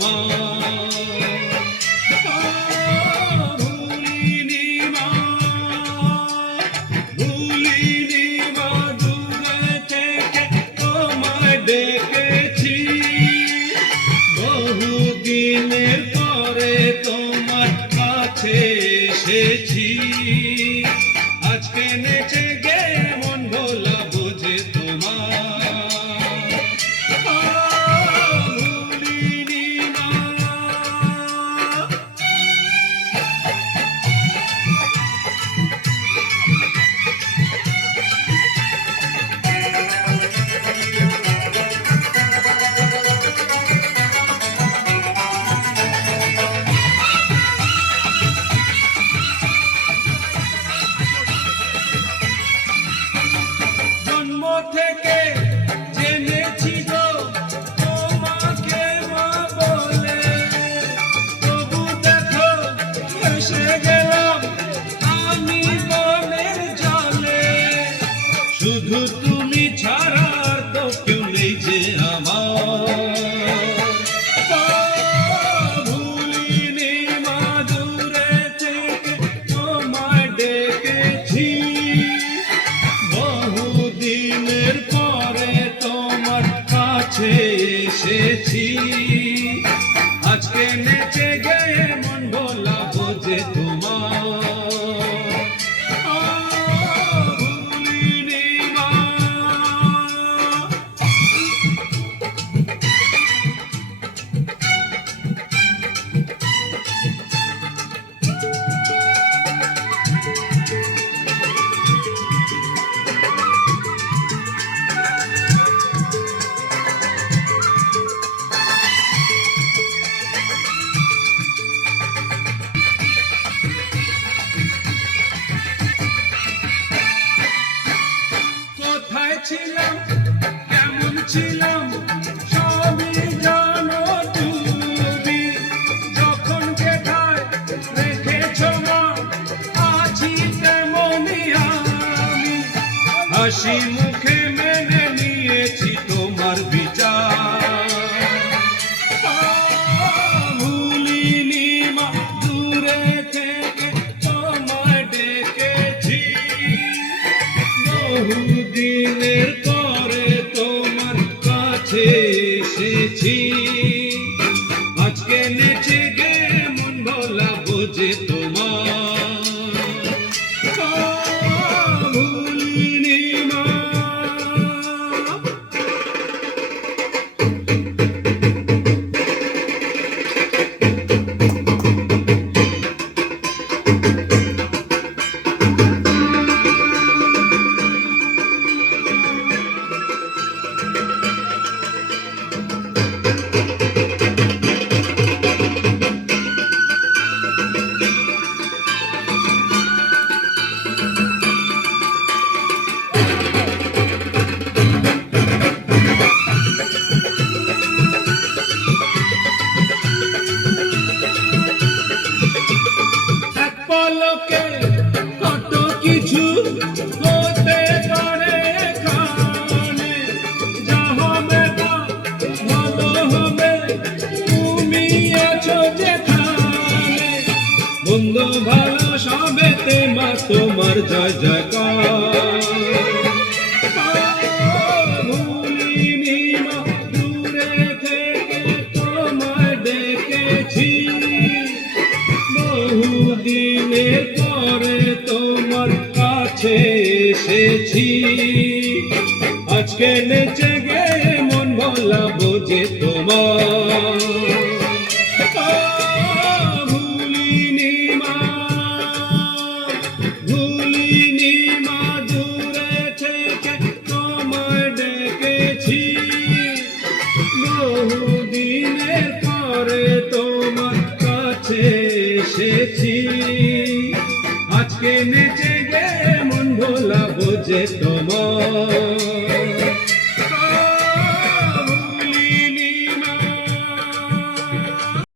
তোমার। ভুলিনি মা, ভুলিনি মা, দূরে থেকে তোমায় ডেকেছি। বহুদিনের পরে তোমার কাছে এসেছি। আজকে নেচে গে মন ভোলা বোঝে তোমার। ভুলিনি মা। জন্ম থেকে জেনেছি গো তোমাকে মা বলে, তবু দেখো এসে গেলাম আমি বনের জলে। শুধু তুমি ছাড়া আর তো কেউ নেই যে আমার। ভুলিনি মা, দূরে থেকে তোমায় ডেকেছি। বহুদিনের পরে তোমার কাছে এসেছি। আজকে নেচে গেয়ে মন ভোলা বোঝে তোমার। ভুলিনি মা। কোথায় ছিলাম, কেমন ছিলাম, সবই জানো তুমি। যখন যেথায় রেখেছ মা, আছি তেমনি আমি। হাসি মুখে মেনে নিয়েছি তোমার বিচার। ভুলিনি মা, দূরে থেকে তোমায় ডেকেছি। বহুদিনের পরে তোমার কাছে এসেছি। আজকে নেচে গে মন ভোলা বোঝে তোমার। ভুলিনি মা। এক পলকে কত কিছু হতে পারে এখানে। যা হবে তা ভালো হবে, তুমি আছো যেখানে। মন্দ ভালো সবেতে মা তোমার জয় জয়কার। ভুলিনি মা, দূরে থেকে তোমায় ডেকেছি। বহুদিনের পরে তোমার কাছে এসেছি। আজকে নেচে গে মন ভোলা বোঝে তোমার। ভুলিনি মা, ভুলিনি মা, দূরে থেকে তোমায় ডেকেছি। বহুদিনের পরে তোমার কাছে এসেছি। আজকে নেচে গে মন ভোলা বোঝে তোমার।